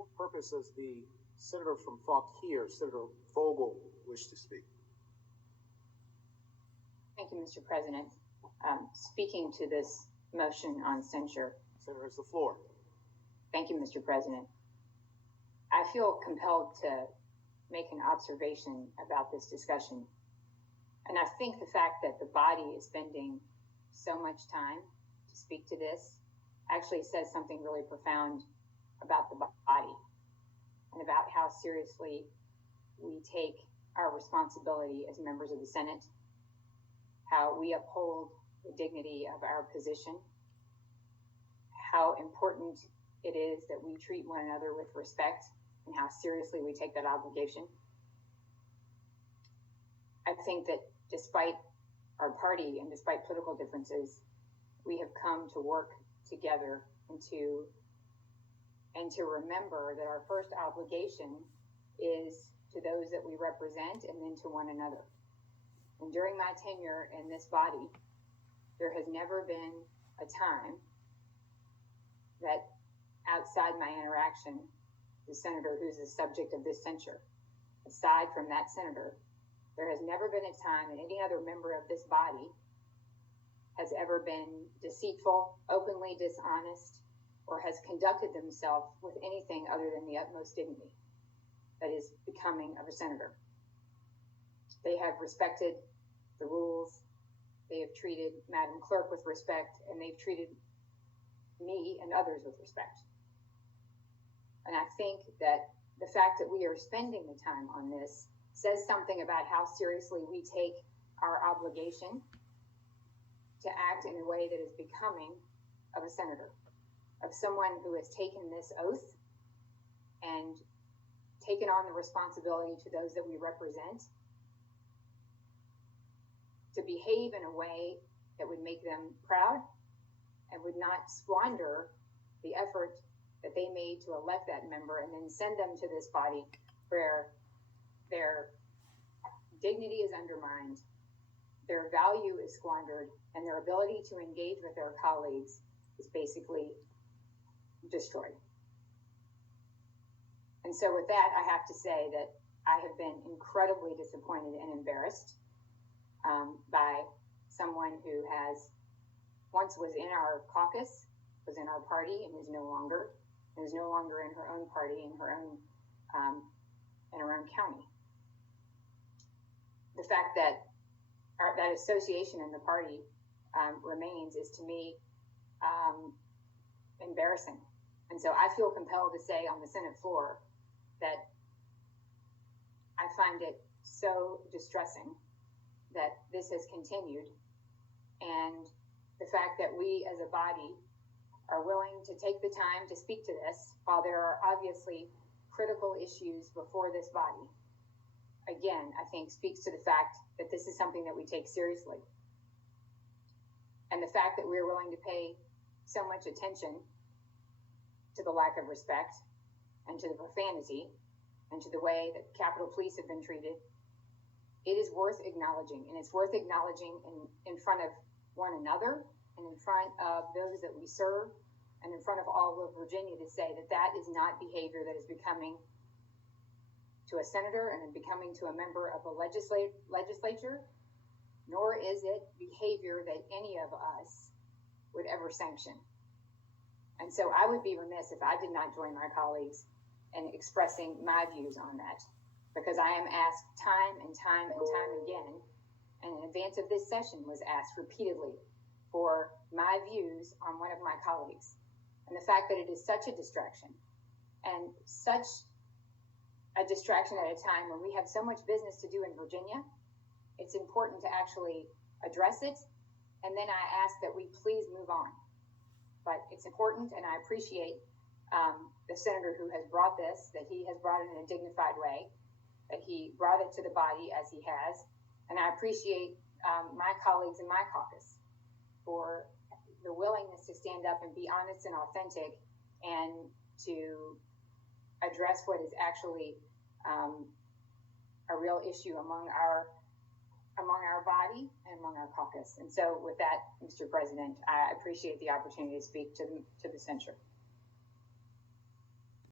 what purpose does the senator from Falk here, Senator Vogel, wish to speak? Thank you, Mr. President. Speaking to this motion on censure. Senator has the floor. Thank you, Mr. President. I feel compelled to make an observation about this discussion. And I think the fact that the body is spending so much time to speak to this actually says something really profound about the body and about how seriously we take our responsibility as members of the Senate, how we uphold the dignity of our position, how important it is that we treat one another with respect, and how seriously we take that obligation. I think that despite our party and despite political differences, we have come to work together and to remember that our first obligation is to those that we represent and then to one another. And during my tenure in this body, there has never been a time that outside my interaction, the senator who's the subject of this censure, aside from that senator, there has never been a time that any other member of this body has ever been deceitful, openly dishonest, or has conducted themselves with anything other than the utmost dignity that is becoming of a senator. They have respected the rules, they have treated Madam Clerk with respect, and they've treated me and others with respect. And I think that the fact that we are spending the time on this says something about how seriously we take our obligation to act in a way that is becoming of a senator, of someone who has taken this oath and taken on the responsibility to those that we represent to behave in a way that would make them proud and would not squander the effort that they made to elect that member and then send them to this body where their dignity is undermined, their value is squandered, and their ability to engage with their colleagues is basically destroyed. And so with that, I have to say that I have been incredibly disappointed and embarrassed by someone who has once was in our caucus, was in our party, and is no longer in her own party, in her own county. The fact that that association in the party remains is to me embarrassing. And so I feel compelled to say on the Senate floor that I find it so distressing that this has continued, and the fact that we as a body are willing to take the time to speak to this while there are obviously critical issues before this body, again, I think speaks to the fact that this is something that we take seriously. And the fact that we're willing to pay so much attention to the lack of respect and to the profanity and to the way that Capitol Police have been treated, it is worth acknowledging. And it's worth acknowledging in front of one another and in front of those that we serve and in front of all of Virginia to say that that is not behavior that is becoming to a senator and becoming to a member of a legislature, nor is it behavior that any of us would ever sanction. And so I would be remiss if I did not join my colleagues in expressing my views on that, because I am asked time and time and time again, and in advance of this session was asked repeatedly for my views on one of my colleagues. And the fact that it is such a distraction, and such a distraction at a time when we have so much business to do in Virginia, it's important to actually address it. And then I ask that we please move on. But it's important, and I appreciate the senator who has brought this, that he has brought it in a dignified way, that he brought it to the body as he has. And I appreciate my colleagues in my caucus for the willingness to stand up and be honest and authentic and to address what is actually a real issue among our body and among our caucus. And so with that, Mr. President, I appreciate the opportunity to speak to the censure.